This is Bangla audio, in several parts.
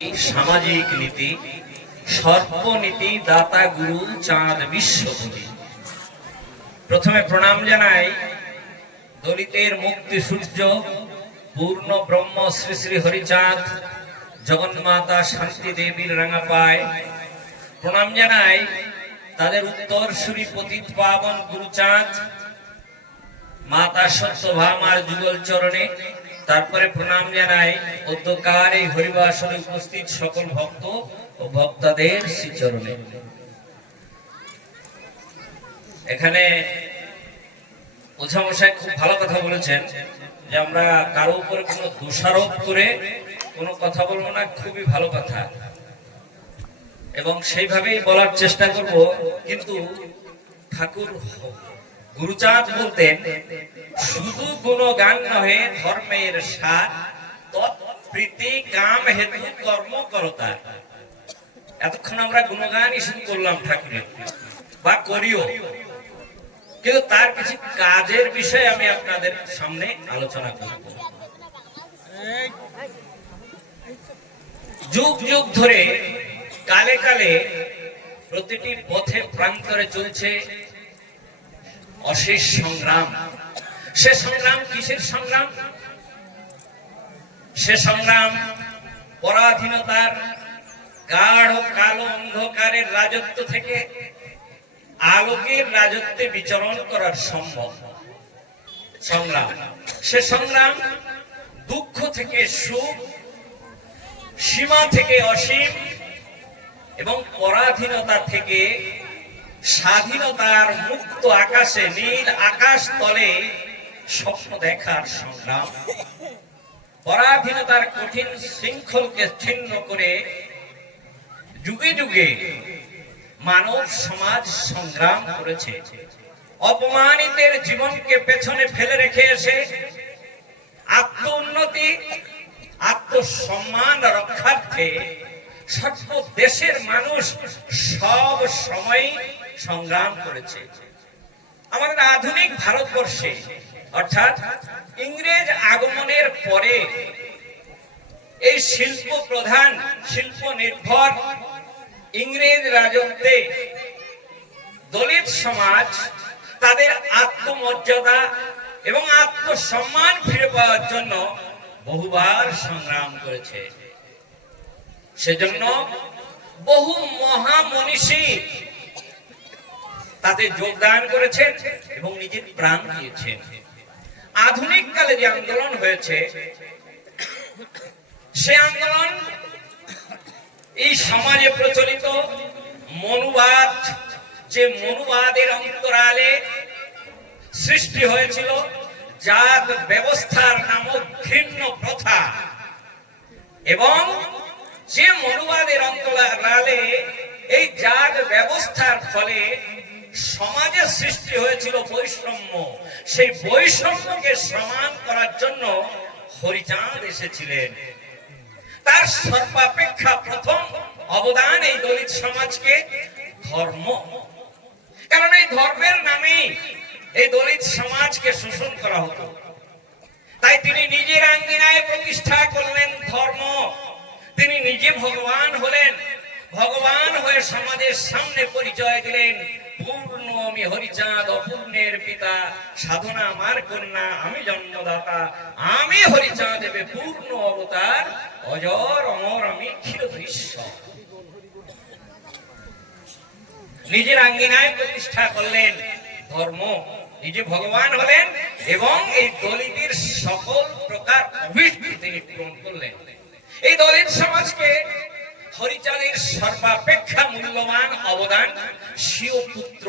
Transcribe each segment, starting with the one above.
सामाजिक नीति सर्पनीति दाता गुरु चाँद विश्वकवि। प्रथमे प्रणाम जानाई दलितेर मुक्ति सूर्य पूर्ण ब्रह्म श्री श्री हरिचाँद जगन्माता शांति देवीर रांगा पाय प्रणाम जानाई तादेर उत्तरसूरी पतित पावन गुरुचाँद माता सत्यभामार जुगल चरणे तारपरे प्रणाम जानाई उद्योगकार हरिबासने उपस्थित सकल भक्त और भक्तদের শ্রীচরণে। এখানে ওঝামশাই খুব ভালো কথা বলেছেন যে আমরা কারো উপরে কোনো দোষারোপ করে কোনো কথা বলবো না, খুবই ভালো কথা এবং সেইভাবেই বলার চেষ্টা করব। কিন্তু ঠাকুর গুরুচাঁদ বলতেন শুধু গুণগান নহে ধর্মের সার তৎপ্রীতি কাম হেতু কর্ম করতা। এতক্ষণ আমরা গুণগানই শুরু করলাম ঠাকুরের বা করিও, কিন্তু তার কিছু কাজের বিষয়ে আমি আপনাদের সামনে আলোচনা করব। যুগ যুগ ধরে কালে কালে প্রতিটি পথে প্রান্তরে চলছে অশেষ সংগ্রাম। সে সংগ্রাম কিসের সংগ্রাম? সে সংগ্রাম পরাধীনতার গাঢ় কালো অন্ধকারের রাজত্ব থেকে আলোকের রাজত্বে বিচরণ করার সম্ভব সংগ্রাম। সে সংগ্রাম দুঃখ থেকে সুখ, সীমা থেকে অসীম এবং পরাধীনতা থেকে স্বাধীনতার মুক্ত আকাশে নীল আকাশ তলে স্বপ্ন দেখার সংগ্রাম। পরাধীনতার কঠিন শৃঙ্খলকে ছিন্ন করে যুগে যুগে মানব সমাজ সংগ্রাম করেছে। অপমানিতের জীবনকে পেছনে ফেলে রেখে এসে আত্ম উন্নতি আত্মসম্মান রক্ষার্থে সর্ব দেশের মানুষ সব সময় সংগ্রাম করেছে। আমাদের আধুনিক ভারতবর্ষে অর্থাৎ ইংরেজ আগমনের পরে এই শিল্প প্রধান শিল্প নির্ভর ইংরেজ রাজত্বে দলিত সমাজ তাদের আত্মমর্যাদা এবং আত্মসম্মান ফিরে পাওয়ার জন্য বহুবার সংগ্রাম করেছে। সেজন্য বহু মহামনীষী তাতে যোগদান করেছেন এবং নিজের প্রাণ দিয়েছেন। আধুনিক কালে যে আন্দোলন হয়েছে সে আন্দোলন এই সমাজে প্রচলিত মনুবাদ, যে মনুবাদের অন্তরালে সৃষ্টি হয়েছিল জাত ব্যবস্থার নামক ঘৃণ্য প্রথা, এবং যে মনুবাদের অন্তরালে এই জাত ব্যবস্থার ফলে সমাজে সৃষ্টি হয়েছিল বৈষম্য, সেই বৈষম্যকে সমান করার জন্য হরিচাঁদ এসেছিলেন। তার সর্বাপেক্ষা প্রথম অবদান এই দলিত সমাজকে ধর্ম, কারণ এই ধর্মের নামে এই দলিত সমাজকে শোষণ করা হতো। তাই তিনি নিজের আঙ্গিনায় প্রতিষ্ঠা করলেন ধর্ম। তিনি নিজে ভগবান হলেন, ভগবান হয়ে সমাজের সামনে পরিচয় দিলেন পূর্ণ আমি হরিচাঁদ, অপূর্ণের পিতা, সাধনা আমার কন্যা, আমি জন্মদাতা, আমি হরিচাঁদ দেবে পূর্ণ অবতার, অজর অমর আমি ক্ষীরধীশ্বর। নিজের আঙ্গিনায় প্রতিষ্ঠা করলেন ধর্ম, নিজে ভগবান হলেন এবং এই দলিতের সকল প্রকার অভিষ্ট তিনি পূরণ করলেন। এই দলিত সমাজকে হরিচাঁদের সর্বাপেক্ষা মূল্যবান অবদান স্বীয় পুত্র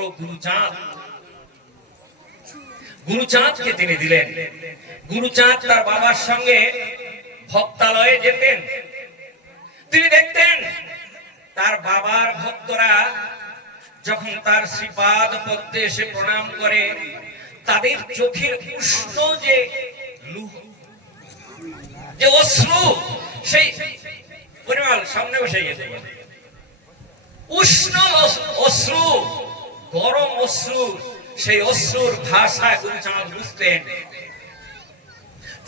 গুরুচাঁদকে তিনি দিলেন। গুরুচাঁদ তার বাবার সঙ্গে ভক্তালয়ে যেতেন। তিনি দেখতেন তার বাবার ভক্তরা যখন তার শ্রীপাদ পদ্মে এসে প্রণাম করে, তাদের চোখের উষ্ণ যে অশ্রু, সেই পরিমাণ সামনে বসে গেছে উষ্ণ অশ্রু, গরম অশ্রু, সেই অশ্রুর ভাষা গুরুচাঁদ বুঝতেন।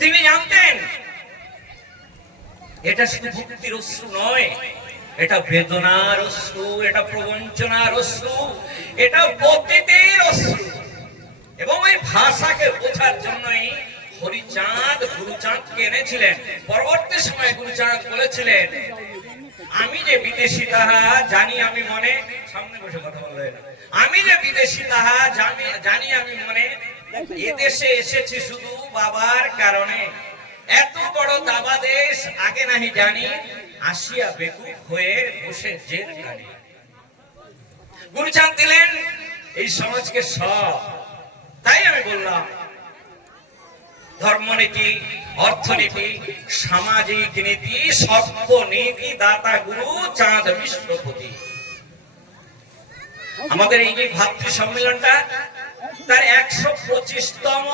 তিনি জানতেন এটা শুধু ভক্তির অশ্রু নয়, এটা বেদনার অশ্রু, এটা প্রবঞ্চনার অশ্রু, এটা পতিতের অশ্রু। এবং ওই ভাষাকে বোঝার জন্যই হরিচাঁদ গুরুচাঁদকে এনেছিলেন। পরবর্তী সময়ে গুরুচাঁদ বলেছিলেন, আমি যে বিদেশি তাহা জানি আমি মনে, সামনে বসে কথা বললেন, আমি যে বিদেশি তাহা জানি আমি মনে, এদেশে এসেছি শুধু বাবার কারণে। এত বড় দাবা দেশ আগে নাহি জানি, আসিয়া বেকুব হয়ে বসে জেদ কানে। গুরুচাঁদ দিলেন এই সমাজকে সব। তাই আমি বললাম ধর্মনীতি, অর্থনীতি, সামাজিক নীতি, সভ্য নীতি দাতা গুরু চাঁদ বিশ্বপতি। আমাদের এই যে ভাতৃ সম্মেলনটা তার 125তম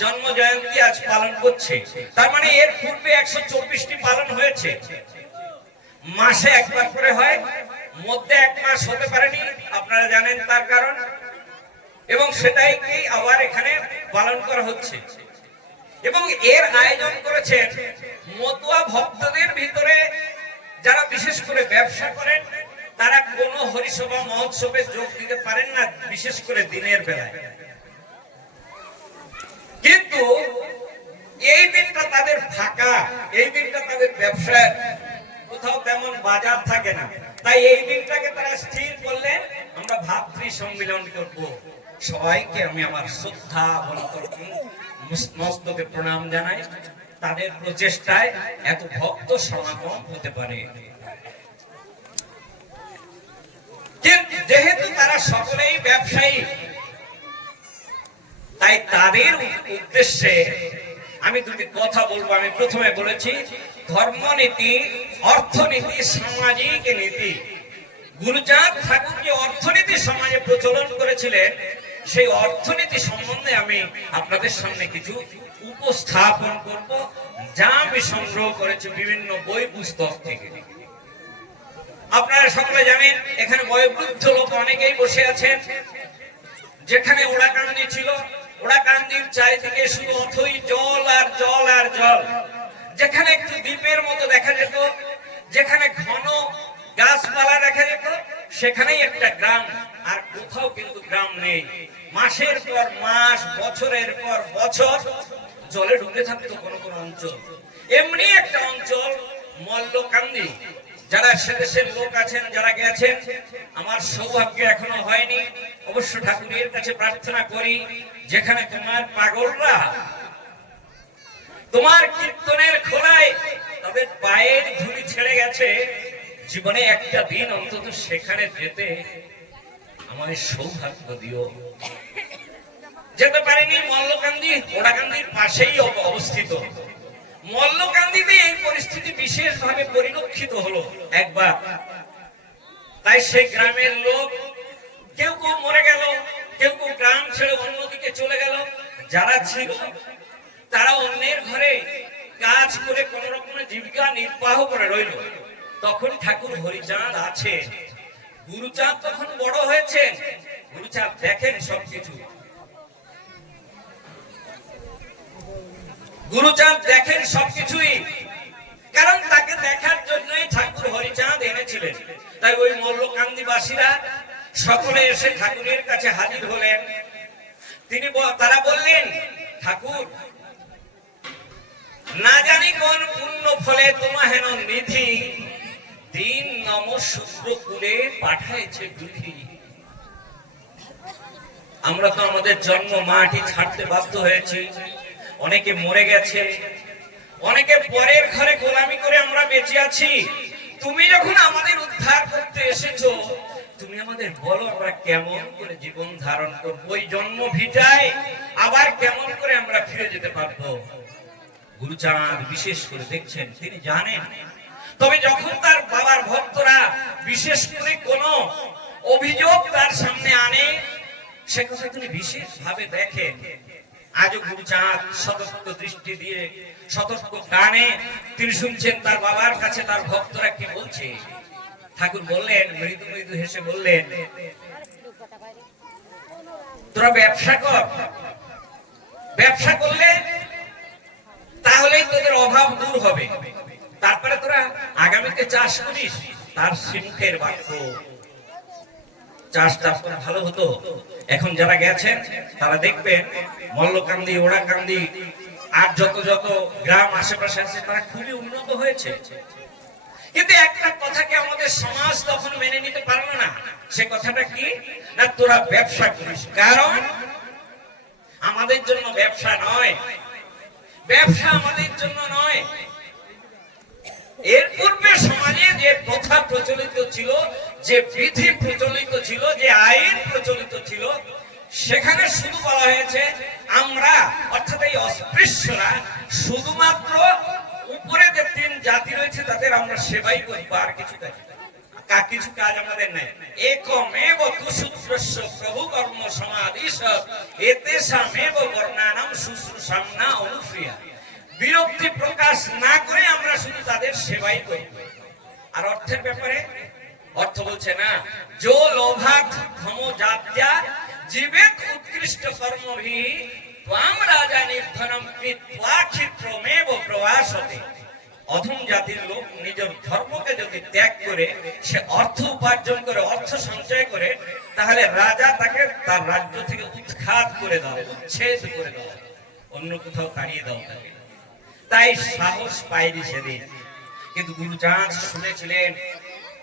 জন্ম জয়ন্তী আজ পালন করছে। তার মানে এর পূর্বে 124টি পালন হয়েছে। মাসে একবার করে হয়, মধ্যে এক মাস হতে পারেনি, আপনারা জানেন তার কারণ। এবং সেটাই কি আবার এখানে পালন করা হচ্ছে। এবং এর আয়োজন করেছেন মতুয়া ভক্তদের ভিতরে যারা বিশেষ করে ব্যবসা করেন, তারা কোনো হরিসভা মহোৎসবে যোগ দিতে পারেন না, বিশেষ করে দিনের বেলায়। কিন্তু এই দিনটা তাদের ফাঁকা, এই দিনটা তাদের ব্যবসায় কোথাও তেমন বাজার থাকে না। তাই এই দিনটাকে তারা স্থির করলেন আমরা ভাতৃ সম্মিলন করব। সবাইকে আমি আমার শ্রদ্ধা মস্তকে প্রণাম জানাই। তাদের প্রচেষ্টায় এত ভক্ত সমাগম হতে পারে। কিন্তু যেহেতু তারা সকলেই ব্যবসায়ী, তাই তাদের উদ্দেশ্যে আমি দুটি কথা বলবো। আমি প্রথমে বলেছি ধর্মনীতি, অর্থনীতি, সামাজিক নীতি। গুরুচাঁদ ঠাকুর যে অর্থনীতি সমাজে প্রচলন করেছিলেন, সেই অর্থনীতি সম্বন্ধে আমি আপনাদের সামনে কিছু উপস্থাপন করব, যা আমি সংগ্রহ করেছি বিভিন্ন বই পুস্তক থেকে। আপনারা সকলে জানেন এখানে বয়োবৃদ্ধ লোক অনেকেই বসে আছেন। যেখানে ওড়াকান্দি ছিল, ওড়াকান্দির চারিদিকে শুধু অথই জল আর জল আর জল। যেখানে একটু দ্বীপের মতো দেখা যেত, যেখানে ঘন গাছপালা দেখা যেত, সেখানেই একটা গ্রাম। আর কোথাও কিন্তু গ্রাম নেই। মাসের পর মাস, বছরের পর বছর জলে ডুবে থাকতো কোন কোন অঞ্চল। এমনি একটা অঞ্চল মল্লকান্দি। যারা সেদেশের লোক আছেন, যারা গেছেন, আমার সৌভাগ্য এখনো হয়নি। অবশ্য ঠাকুরের কাছে প্রার্থনা করি, যেখানে তোমার পাগলরা তোমার কীর্তনের খোলায় তাদের পায়ের ধুলি ছেড়ে গেছে, জীবনে একটা দিন অন্তত সেখানে যেতে আমাদের সৌভাগ্য দিও। যেতে পারেনি। মল্লকান্দি ওড়াকান্দির পাশেই অবস্থিত। মল্লকান্দিতে এই পরিস্থিতি বিশেষভাবে পরিলক্ষিত হলো একবার। তাই সেই গ্রামের লোক কেউ কেউ মরে গেল, কেউ কেউ গ্রাম ছেড়ে অন্যদিকে চলে গেল। যারা ছিল তারা অন্যের ঘরে কাজ করে কোন রকমের জীবিকা নির্বাহ করে রইল। তখন ঠাকুর হরিচাঁদ আছে। গুরুচাঁদ তখন বড় হয়েছে। গুরুচাঁদ দেখেন সবকিছু, গুরুচাঁদ দেখেন সবকিছুই, কারণ তাকে দেখার জন্যই ঠাকুর হরিচাঁদ এনেছিলেন। তাই ওই মল্লকান্দিবাসীরা সকলে এসে ঠাকুরের কাছে হাজির হলেন। তারা বললেন, ঠাকুর, না জানি কোন পুণ্য ফলে তোমা হেন নিধি, দিন নম শূদ্র কুলে পাঠাইছে বিধি। আমরা তো আমাদের জন্ম মাটি ছাড়তে বাধ্য হয়েছি, অনেকে মরে গেছে, অনেকে পরের ঘরে গোলামি করে আমরা বেঁচে আছি। তুমি যখন আমাদের উদ্ধার করতে এসেছো, তুমি আমাদের বলো আমরা কেমন করে জীবন ধারণ করবো, ওই জন্ম ভিটায় আবার কেমন করে আমরা ফিরে যেতে পারবো। গুরুচাঁদ বিশেষ করে দেখছেন, তিনি জানেন। তবে যখন তার বাবার ভক্তরা বিশেষ করে কোন অভিযোগ তার সামনে আনে, সে কথা তিনি বিশেষ ভাবে দেখেন। আজও গুরুচাঁদ সতর্ক দৃষ্টি দিয়ে, সতর্ক কানে তিনি শুনছেন তার বাবার কাছে তার ভক্তরা কি বলছে। ঠাকুর বললেন, মৃদু মৃদু হেসে বললেন, তোরা ব্যবসা কর, ব্যবসা করলে তাহলেই তোদের অভাব দূর হবে। তারপরে তোরা আগামীতে চাষ করিস। তার মুখের বাক্য, চাষটা ভালো হতো। এখন যারা গেছেন তারা দেখবেন মল্লকান্দি, ওড়াকান্দি আর যত যত গ্রাম আশেপাশে আছে তারা খুবই উন্নত হয়েছে। কিন্তু একটা কথাকে আমাদের সমাজ তখন মেনে নিতে পারলো না। সে কথাটা কি? না, তোরা ব্যবসা করিস। কারণ আমাদের জন্য ব্যবসা নয়, ব্যবসা আমাদের জন্য নয়। এর পূর্বে সমাজে যে প্রথা প্রচলিত ছিল, যে বিধি প্রচলিত ছিল, যে আইন প্রচলিত ছিল, সেখানে শুধু বলা হয়েছে আমরা অর্থাৎ এই অস্পৃশ্যরা শুধুমাত্র উপরে যে তিন জাতি রয়েছে তাদের আমরা সেবাই করি, আর কিছু কাজ আমাদের নেই। একমেব তুশূদ্রস্য প্রভু কর্ম সমাদিশ এতেষামেব বর্ণানাম শুশ্রূষাম না অনুসূয়া। বিরক্তি প্রকাশ না করে আমরা শুধু তাদের সেবাই করি। আর অর্থের ব্যাপারে অর্থ বলছে না, যো লোভাত ক্ষম জাত্যা জীবেত উৎকৃষ্ট কর্মভি ত্বাম রাজা নির্ধনম কৃত্বা ক্ষিপ্রমেব প্রবাসতে। অধম জাতির লোক নিজের ধর্মকে যদি ত্যাগ করে সে অর্থ উপার্জন করে, অর্থ সঞ্চয় করে, তাহলে রাজা তাকে তার রাজ্য থেকে উৎখাত করে দাও, উচ্ছেদ করে দাও, অন্য কোথাও তাড়িয়ে দাও তাকে। তাই সাহস পায়নি সেদিন। কিন্তু গুরুচাঁদ শুনেছিলেন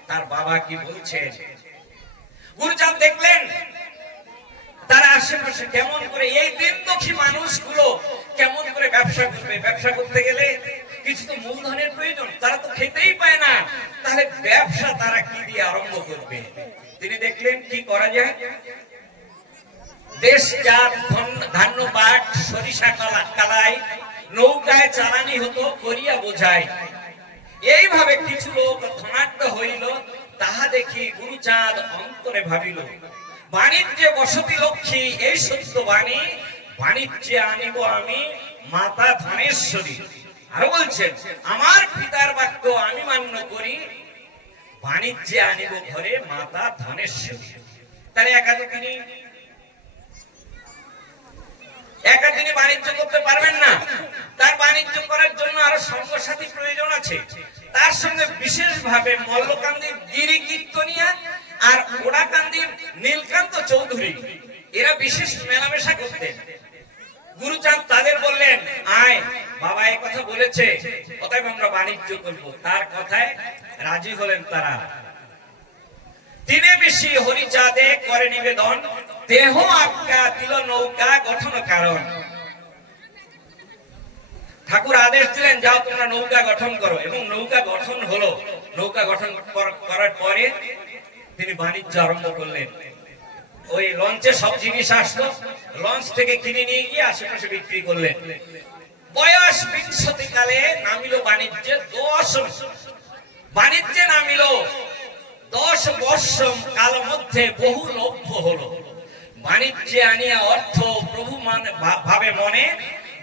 তার বাবা কি বলছেন। গুরুচাঁদ দেখলেন তার আশেপাশে কেমন করে এই দিনদুখী মানুষগুলো কেমন করে ব্যবসা করবে। ব্যবসা করতে গেলে কিছু তো মূলধনের প্রয়োজন, তারা তো খেতেই পায় না, তাহলে ব্যবসা তারা কি দিয়ে আরম্ভ করবে। তিনি দেখলেন কি করা যায়। দেশজাত ধান্য পাট সরিষা কালাই নৌকায় চালানি হতো করিয়া বোঝায়। এইভাবে কিছু লোক ধনাঢ্য হইল, তাহা দেখি গুরুচাঁদ অন্তরে ভাবিল, বাণিজ্যে বসতি লক্ষ্মী এই সত্য বাণী, বাণিজ্যে আনিব আমি মাতা ধনেশ্বরী। আরো বলছেন, আমার পিতার বাক্য আমি মান্য করি, বাণিজ্যে আনিব ঘরে মাতা ধনেশ্বরী। তাহলে একা তিনি বাণিজ্য করতে পারবেন না। তার বাণিজ্য করার জন্য আরো সঙ্গসাথী প্রয়োজন আছে। তার সঙ্গে বিশেষভাবে মল্লকান্দির গিরি কীর্তনিয়া আর ওড়াকান্দির নীলকান্ত চৌধুরী এরা বিশেষ মেলামেশা করতেন। গুরুচাঁদ তাদের বললেন, আয় বাবা এই কথা বলেছে, অতএব আমরা বাণিজ্য করব। তার কথায় রাজি হলেন তারা। দিনে বেশি হরিচাঁদে করে নিবেদন, দেহ আজ্ঞা দিল নৌকা গঠন কারণ। ঠাকুর আদেশ দিলেন, যাও তোমরা নৌকা গঠন করো, এবং নৌকা গঠন হলো। নৌকা গঠন করার পরে তিনি বাণিজ্য আরম্ভ করলেন। ওই লঞ্চে সব জিনিস আসলো, লঞ্চ থেকে কিনে নিয়ে গিয়ে আশেপাশে বিক্রি করলেন। বয়স 20 কালে নামিল বাণিজ্যে 10 বর্ষ কাল মধ্যে বহু লভ্য হলো। বাণিজ্যে আনিয়া অর্থ প্রভু ভাবে মনে,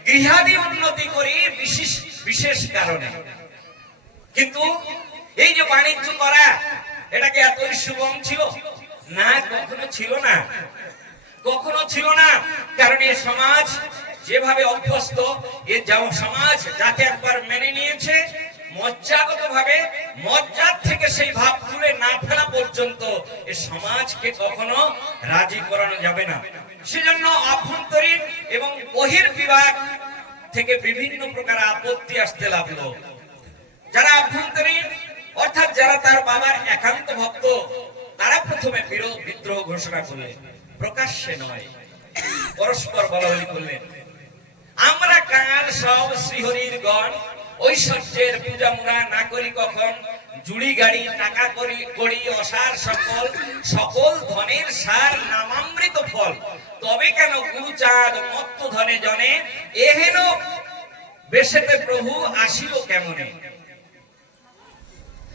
গৃহাদি উন্নতি করি বিশেষ কারণে। কিন্তু এই যে বাণিজ্য করা, এটাকে এতই সুগম ছিল না? কখনো ছিল না, কখনো ছিল না। কারণ এই সমাজ যেভাবে অভ্যস্ত, এ সমাজ যাকে একবার মেনে নিয়েছে মজ্জাগত ভাবে, মজ্জার থেকে সেই ভাব তুলে না ফেলা পর্যন্ত এ সমাজকে কখনো রাজি করানো যাবে না। সেজন্য অভ্যন্তরীণ এবং বহির্বিভাগ থেকে বিভিন্ন প্রকার আপত্তি আসতে লাগলো। যারা অভ্যন্তরীণ অর্থাৎ যারা তার বাবার একান্ত ভক্ত, তারা প্রথমে বিদ্রোহ ঘোষণা করলেন, প্রকাশ্যে নয়, পরস্পর বলাবলি করলেন। আমরা কাল সব শ্রীহরির গণ, ঐশ্বর্যের পূজা মুরা না করি কখন, জুড়ি গাড়ি টাকা করি অসার সকল ধনের সার নামামৃত ফল। তবে কেন গুরুচাঁদ মত্ত ধনে জনে, এহেন বেশেতে প্রভু আসিল কেমনে।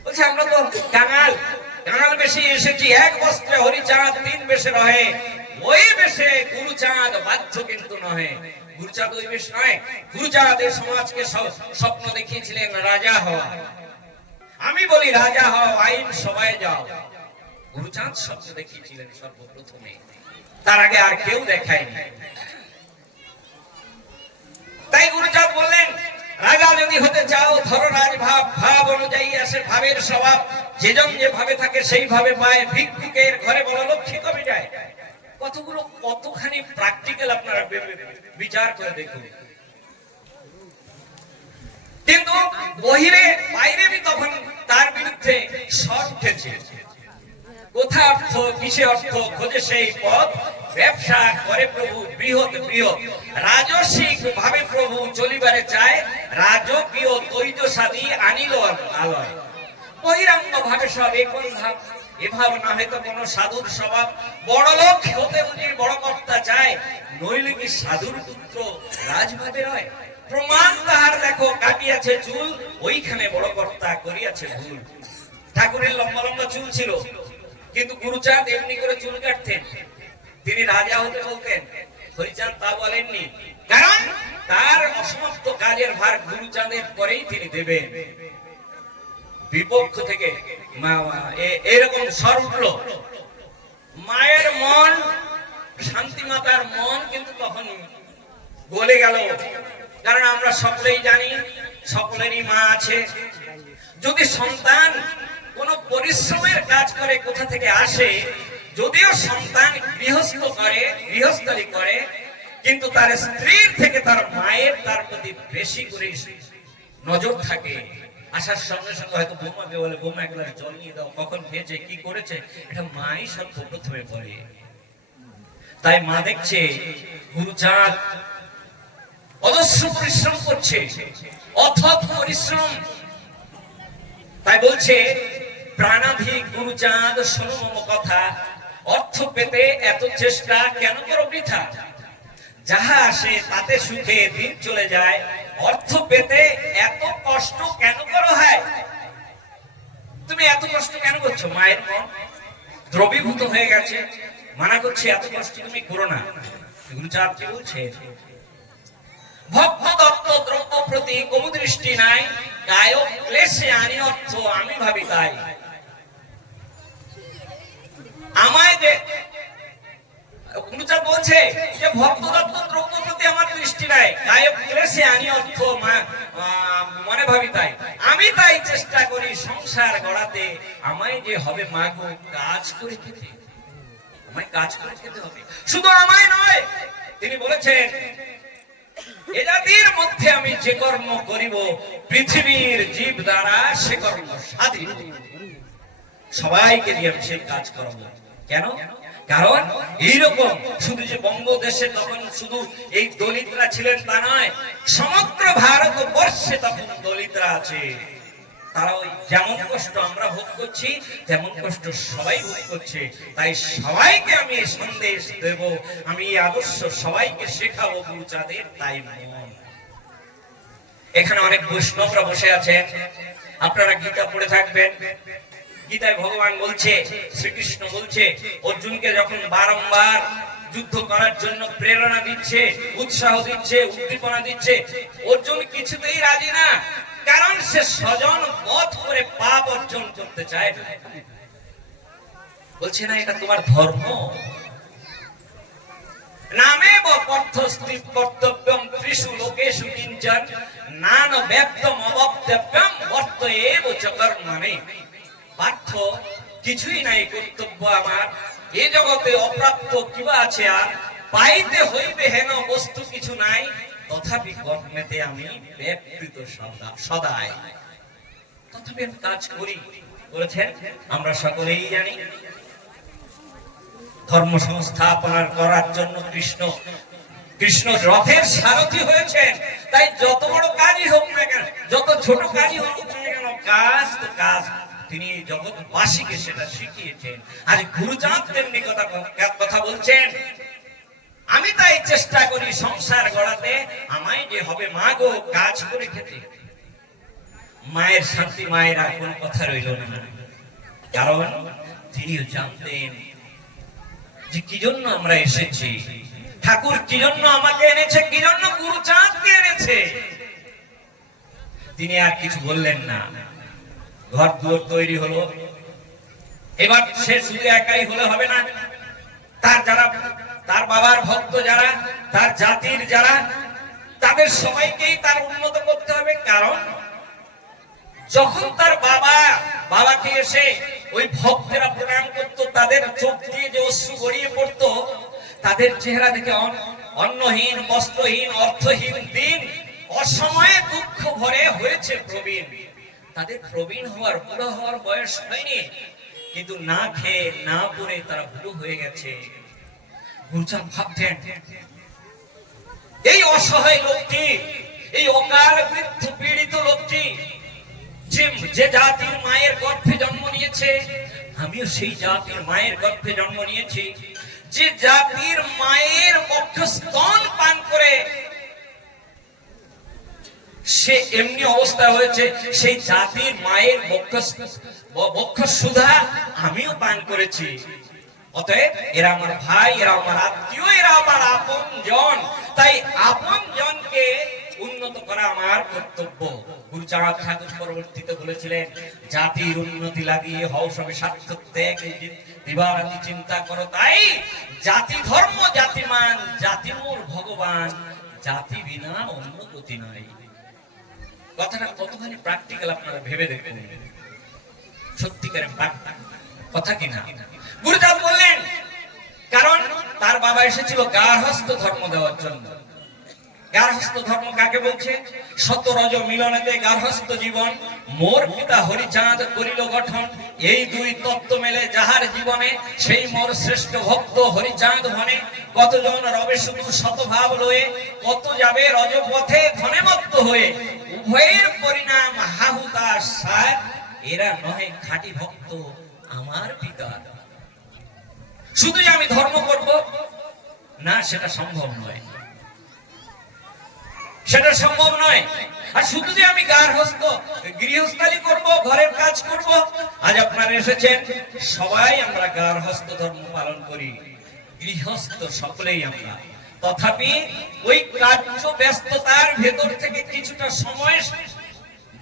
বলছে আমরা তো কাঙাল বেশে এসেছি, এক বস্ত্রে হরিচাঁদ 3 বেশে রহে, ওই বেশে গুরুচাঁদ বাধ্য কিন্তু নহে। গুরুচাঁদ ওই বেশ নয়। গুরুচাঁদ এই সমাজকে স্বপ্ন দেখিয়েছিলেন রাজা হওয়া। আমি বলি রাজা হও, আইন সবাই যাও। গুরুচাঁদ স্বপ্ন দেখিয়েছিলেন সর্বপ্রথমে, তার আগে আর কেউ দেখায়নি। তাই গুরুচাঁদ বললেন, রাজা যদি হতে চাও ধরো রাজভাব, ভাব অনুযায়ী আসে ভাবের স্বভাব, যেজন যে ভাবে থাকে সেই ভাবে পায়। ভিক্ষুকের ঘরে বড় লক্ষ্মী কমে যায়। কতখানি প্র্যাকটিক্যাল আপনারা বিচার করে দেখুন। কিন্তু বাইরে তখন তার বিরুদ্ধে স্বর উঠেছে। কোথা অর্থ, কিসে অর্থ, খোঁজে সেই পথ, ব্যবসা করে প্রভু বৃহৎ বৃহৎ। রাজসিক ভাবে প্রভু চলিবারে চায়, রাজকীয় তৈজসাদি আনিল আলয়। বহিরাঙ্গ ভাবে সব একল ভাব, এভাব না হয়তো কোন সাধুর স্বভাব। বড় লোক হতে বুঝি বড় কর্তা চায়, নইলে কি সাধুর পুত্র রাজভাবে রয়। প্রমাণ তাহার দেখো কাটিয়াছে চুল, ওইখানে বড় কর্তা করিয়াছে ভুল। ঠাকুরের লম্বা লম্বা চুল ছিল, কিন্তু গুরুচাঁদ এমনি করে চুল কাটতেন। তিনি রাজা হতে বলতেন, হরিচাঁদ তা বলেননি, কারণ তার অসমাপ্ত কাজের ভার গুরুচাঁদের পরেই তিনি দেবেন। বিপক্ষ থেকে এরকম স্বর উঠল। মায়ের মন, শান্তি মাতার মন কিন্তু তখন গলে গেল। কারণ আমরা সকলেই জানি সকলেরই মা আছে। যদি সন্তান কোন পরিশ্রমের কাজ করে কোথা থেকে আসে, যদিও সন্তান গৃহস্থলী করে, কিন্তু তার স্ত্রীর থেকে তার মায়ের তার প্রতি বেশি করে নজর থাকে। আসার সঙ্গে সঙ্গে হয়তো বৌমাকে বলে, বৌমা এক গ্লাস জল নিয়ে দাও, কখন খেয়েছে, কি করেছে, এটা মাই সর্বপ্রথমে বলে। তাই মা দেখছে গুরুচাঁদ অজস্র পরিশ্রম করছে, অথক পরিশ্রম। তাই বলছে, প্রাণাধিক গুরুচাঁদ শোনো মম কথা, অর্থ পেতে এত চেষ্টা কেন করো বৃথা। যাহা আসে তাতে সুখে দিন চলে যায়, অর্থ পেতে এত কষ্ট কেন করো হয়। তুমি এত কষ্ট কেন করছো? মায়ের মন দ্রবীভূত হয়ে গেছে, মানা করছে এত কষ্ট তুমি করো না। গুরুচাঁদ কি বলছে, ভক্ত দত্ত দ্রব্য প্রতি কবু দৃষ্টি নাই, গায়ক ক্লেশে আনি অর্থ আমি ভাবি তাই। আমায় যে গুরুচাঁদ বলছে যে ভক্ত দত্ত দ্রব্য প্রতি আমার দৃষ্টি নাই, গায়ক ক্লেশে আনি অর্থ মনে ভাবি তাই। আমি তাই চেষ্টা করি সংসার গড়াতে, আমায় যে হবে মাগো কাজ করে খেতে, আমায় কাজ করে খেতে হবে। শুধু আমায় নয়, তিনি বলেছেন এ জাতির মধ্যে আমি যে কর্ম করিব, পৃথিবীর জীব দ্বারা সে কর্ম সাধিব। সবাইকে দিয়ে আমি সেই কাজ করবো। কেন? কারণ এইরকম শুধু যে বঙ্গদেশে তখন শুধু এই দলিতরা ছিলেন তা নয়, সমগ্র ভারতবর্ষে তখন দলিতরা আছে। তারা ওই যেমন কষ্ট আমরা ভোগ করছি, তেমন কষ্ট সবাই ভোগ করছে। তাই সবাইকে আমি সন্দেশ দেব, আমি এই আদর্শ সবাইকে শেখাবো গুরুচাঁদের তাই মন। এখানে অনেক বৈষ্ণবরা বসে আছেন, আপনারা গীতা পড়ে থাকবেন। গীতায় ভগবান বলছে, শ্রীকৃষ্ণ বলছে, অর্জুনকে যখন বারংবার যুদ্ধ করার জন্য প্রেরণা দিচ্ছে, উৎসাহ দিচ্ছে, উদ্দীপনা দিচ্ছে, অর্জুন কিছুতেই রাজি না। কারণ সে স্বজন বধ করে পাপ অর্জন করতে চায়। বলছে না এটা তোমার ধর্ম। নামে বর্থস্তি কর্তব্যম ত্রিষু লোকেষু কিঞ্চন নান ব্যক্তম অবক্তব্যম বর্তয়েব চ কর্মণি। পার্থ কিছুই নাই কর্তব্য আমার, এ জগতে অপ্রাপ্ত কিবা আছে আর, পাইতে হইবে হেন বস্তু কিছু নাই, তথাপি কর্মেতে আমি ব্যাপৃত সদাই। তথাপি আমি কাজ করি। বলেছেন আমরা সকলেই জানি ধর্ম সংস্থাপন করার জন্য কৃষ্ণ রথের সারথি হয়েছেন। তাই যত বড় কাজই হোক না কেন, যত ছোট কাজই হোক না কেন, কাজ তো কাজ, তিনি জগৎবাসীকে সেটা শিখিয়েছেন। আর গুরুচাঁদ তেমনি কথা বলছেন, আমি তাই চেষ্টা করি সংসার গড়াতে, আমায় যে হবে মা গো কাজ করে খেতে। মায়ের শান্তি, মায়ের আর কোন কথা রইল না। কারণ তিনিও জানতেন যে কি জন্য আমরা এসেছি, ঠাকুর কি জন্য আমাকে এনেছে, কি জন্য গুরুচাঁদকে এনেছে। তিনি আর কিছু বললেন না। ঘর দুয়ার তৈরি হলো। এবার সে শুধু একাই হলে হবে না, তার যারা, তার বাবার ভক্ত যারা, তার জাতির যারা, তাদের সবাইকেই তার উন্নত করতে হবে। কারণ যখন তার বাবাকে এসে ওই ভক্তেরা প্রণাম করত, তাদের চোখ দিয়ে যে অশ্রু গড়িয়ে পড়তো, তাদের চেহারা দেখে অন্নহীন, বস্ত্রহীন, অর্থহীন দিন অসময়ে দুঃখ ভরে হয়েছে প্রবীণ। তাদের প্রবীণ হওয়ার, বুড়ো হওয়ার বয়স হয়নি, কিন্তু না খেয়ে না পরে তারা বুড়ো হয়ে গেছে। গুরুচাঁদ ভাবতেন এই অসহায় লোকটি, এই অকাল বৃদ্ধ পীড়িত লোকটি যে জাতির মায়ের গর্ভে জন্ম নিয়েছে, আমিও সেই জাতির মায়ের গর্ভে জন্ম নিয়েছি, যে জাতির মায়ের বক্ষস্তন পান করে সে এমনি অবস্থা হয়েছে, সেই জাতির মায়ের বক্ষসুধা আমিও পান করেছি। অতএব এরা আমার ভাই, এরা আমার আত্মীয়, এরা আমার আপন জন। তাই আপন জনকে উন্নত করা আমার কর্তব্য। গুরুচাঁদ ঠাকুর পরবর্তীতে বলেছিলেন, জাতির উন্নতি লাগিয়ে হও সবে স্বার্থ ত্যাগ, দিবারাতি চিন্তা করো। তাই জাতি ধর্ম, জাতিমান, জাতি মোর ভগবান, জাতি বিনা অন্য গতি নাই। কথাটা কতখানি প্র্যাকটিক্যাল আপনারা ভেবে দেখুন, সত্যিকারের কথা কিনা। গুরুচাঁদ বললেন, কারণ তার বাবা এসেছিল গার্হস্থ ধর্ম দেওয়ার জন্য। গার্হস্থ ধর্ম কাকে বলছে? শত রজ মিলনেতে গার্হস্থ জীবন, মোর পিতা হরিচাঁদ করিল গঠন। এই দুই তত্ত্ব মেলে যাহার জীবনে, সেই মোর শ্রেষ্ঠ ভক্ত হরিচাঁদ ভনে। কতজন রবে শুধু শতভাব লয়ে, কত যাবে রজপথে ধনেমত্ত হয়ে। উভয়ের পরিণাম হাহুতাশ সার, এরা নহে খাঁটি ভক্ত আমার পিতা। শুধু যে আমি ধর্ম করব না, সেটা সম্ভব নয়, সেটা সম্ভব নয়। আর শুধু যে আমি গৃহস্থালি করব, ঘরের কাজ করব। আজ আপনারা এসেছেন, সবাই আমরা গার্হস্থ ধর্ম পালন করি, গৃহস্থ সকলেই আমরা। তথাপি ওই কার্য ব্যস্ততার ভেতর থেকে কিছুটা সময়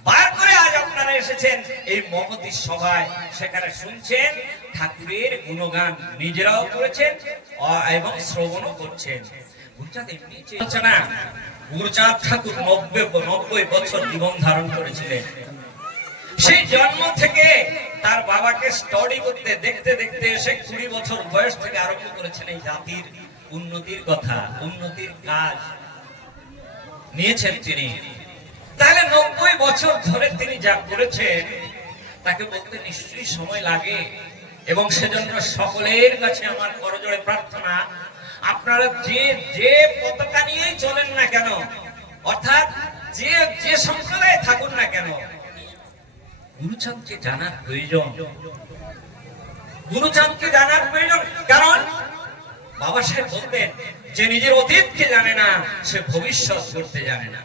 বার করে আজ আপনারা এসেছেন এই মহতী সভায়, সেখানে শুনছেন ঠাকুরের গুণগান, নিজেরাও করেছেন এবং শ্রবণও করছেন। গুরুচাঁদ এমনি চেয়েছে না, গুরুচাঁদ ঠাকুর 90 বছর জীবন ধারণ করেছিলেন। সেই জন্ম থেকে তার বাবাকে স্টাডি করতে, দেখতে দেখতে এসে 20 বছর বয়স থেকে আরম্ভ করেছেন এই জাতির উন্নতির কথা, উন্নতির কাজ নিয়েছেন তিনি। তাহলে 90 বছর ধরে তিনি যা করেছেন, তাকে বলতে নিশ্চয়ই সময় লাগে। এবং সেজন্য সকলের কাছে আমার করজোড়ে প্রার্থনা, আপনারা যে পতাকা নিয়েই চলেন না কেন, অর্থাৎ যে সম্প্রদায়ে থাকুন না কেন, গুরুচাঁদকে জানার প্রয়োজন। গুরুচাঁদকে জানার প্রয়োজন। কারণ বাবা সাহেব বলতেন, যে নিজের অতীতকে জানে না, সে ভবিষ্যৎ করতে জানে না।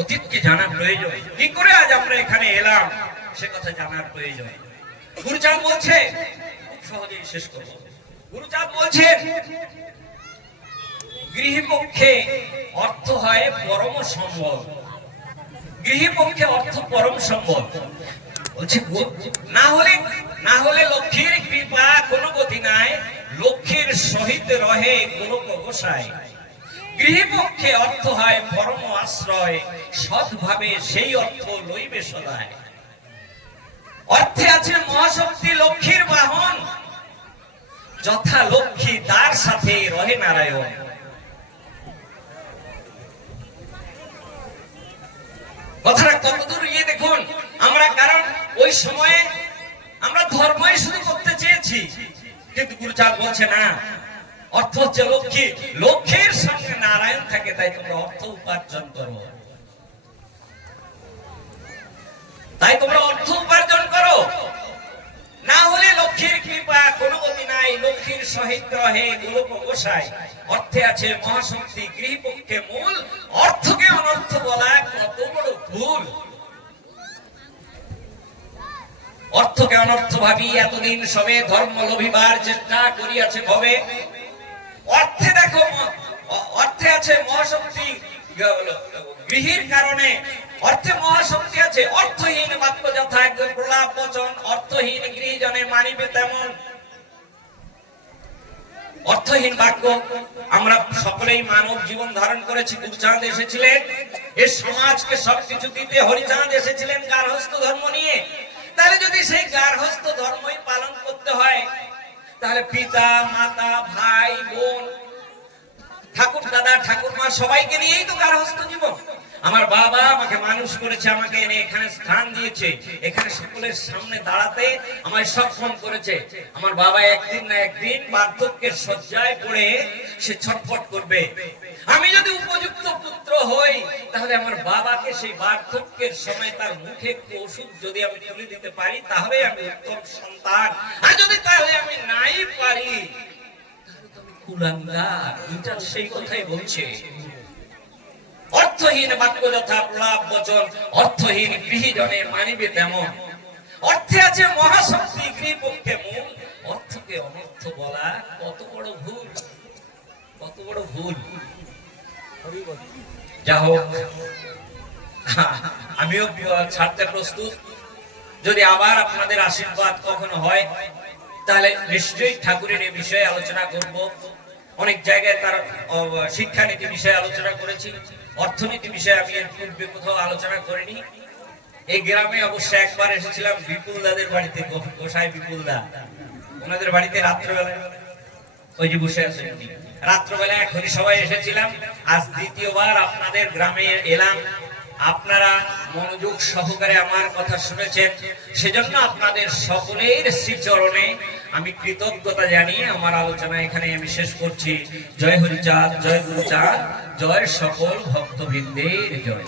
অতীতকে জানার প্রয়োজন। কি করে আজ আমরা এখানে এলাম, সে কথা জানার প্রয়োজন। গুরুচাঁদ বলছে, খুব সহজেই শেষ করব। গুরুচাঁদ বলছেন, গৃহপক্ষে অর্থ হয় পরম সম্বল। গৃহপক্ষে অর্থ পরম সম্বল বলছে, না হলে লক্ষ্মীর কৃপা কোনো গতি নাই, লক্ষ্মীর সহিত রহে গোলক গোসাই। গৃহপক্ষে অর্থ হয় পরম আশ্রয়, সৎভাবে সেই অর্থ লইবে সদায়। অর্থে আছে মহাশক্তি লক্ষ্মীর বাহন, যথা লক্ষ্মী তার সাথে রহে নারায়ণ। কথাটা কতদূর গিয়ে দেখুন আমরা। কারণ ওই সময়ে আমরা ধর্মই শুরু করতে চেয়েছি, কিন্তু গুরুচাঁদ বলছে না, অর্থ হচ্ছে লক্ষ্মী, লক্ষ্মীর সঙ্গে নারায়ণ থাকে, তাই তোমরা অর্থ উপার্জন করো, তাই তোমরা অর্থ উপার্জন করো। না হলে লক্ষ্মীর কৃপা কোনো গতি নাই, লক্ষ্মীর সহিত রহে গোলক গোসাই। অর্থে আছে মহাশক্তি, গৃহপক্ষে মূল। অর্থকে অনর্থ বলা কত বড় ভুল। অর্থকে অনর্থ ভাবি এতদিন সবে ধর্ম লোভিবার চেষ্টা করিয়াছে ভবে। অর্থে দেখো, অর্থে আছে মহাশক্তি, গৃহীর কারণে অর্থে মহাশক্তি আছে। অর্থহীন বাক্য যথা প্রলাপ বচন, অর্থহীন গৃহজনে মানিবে তেমন। অর্থহীন বাক্য। আমরা সকলেই মানব জীবন ধারণ করেছি। গুরুচাঁদ এসেছিলেন এই সমাজকে সবকিছু দিতে, হরিচাঁদ এসেছিলেন গার্হস্থ্য ধর্ম নিয়ে। তাহলে যদি সেই গার্হস্থ্য ধর্মই পালন করতে হয়, তাহলে পিতা মাতা ভাই বোন ঠাকুর দাদা ঠাকুর মা সবাইকে নিয়েই তো গার্হস্থ্য জীবন। আমার বাবা আমাকে মানুষ করেছে, আমাকে এনে এখানে স্থান দিয়েছে, এখানে সকলের সামনে দাঁড়াতে আমায় সক্ষম করেছে। আমার বাবা একদিন না একদিন বার্ধক্যের শয্যায় পড়ে সে ছটফট করবে। আমি যদি উপযুক্ত পুত্র হই, তাহলে আমার বাবাকে সেই বার্ধক্যের সময় তার মুখে একটু ওষুধ যদি আমি তুলে দিতে পারি, তাহলে আমি উত্তম সন্তান। আর যদি তাহলে আমি নাই পারি, তাহলে তো আমি কুলাঙ্গার। এটা সেই কথাই বলছে। অর্থহীন বাক্য যথা প্রলাপ বচন, অর্থহীন গৃহীজনে মানিবে তেমন। অর্থে আছে মহাশক্তি, গৃহপক্ষে মূল। অর্থকে অনর্থ বলা কত বড় ভুল, কত বড় ভুল। যা হোক, আমিও ছাড়তে প্রস্তুত। যদি আবার আপনাদের আশীর্বাদ কখনো হয়, তাহলে নিশ্চয়ই ঠাকুরের এই বিষয়ে আলোচনা করব। অনেক জায়গায় তার শিক্ষানীতি বিষয়ে আলোচনা করেছি, অর্থনীতি বিষয়ে আমি এর পূর্বে কোথাও আলোচনা করিনি। এই গ্রামে অবশ্য একবার এসেছিলাম বিপুল দাদের বাড়িতে, গোসাই বিপুল দা, ওনাদের বাড়িতে রাত্রবেলায় ওই যে বসে আছেন, রাত্রবেলায় এখনই সবাই এসেছিলাম। আজ দ্বিতীয়বার আপনাদের গ্রামে এলাম। আপনারা মনোযোগ সহকারে আমার কথা শুনেছেন, সেজন্য আপনাদের সকলের শ্রীচরণে আমি কৃতজ্ঞতা জানিয়ে আমার আলোচনা এখানে আমি শেষ করছি। জয় হরিচাঁদ, জয় গুরুচাঁদ, জয় সকল ভক্তবৃন্দের জয়।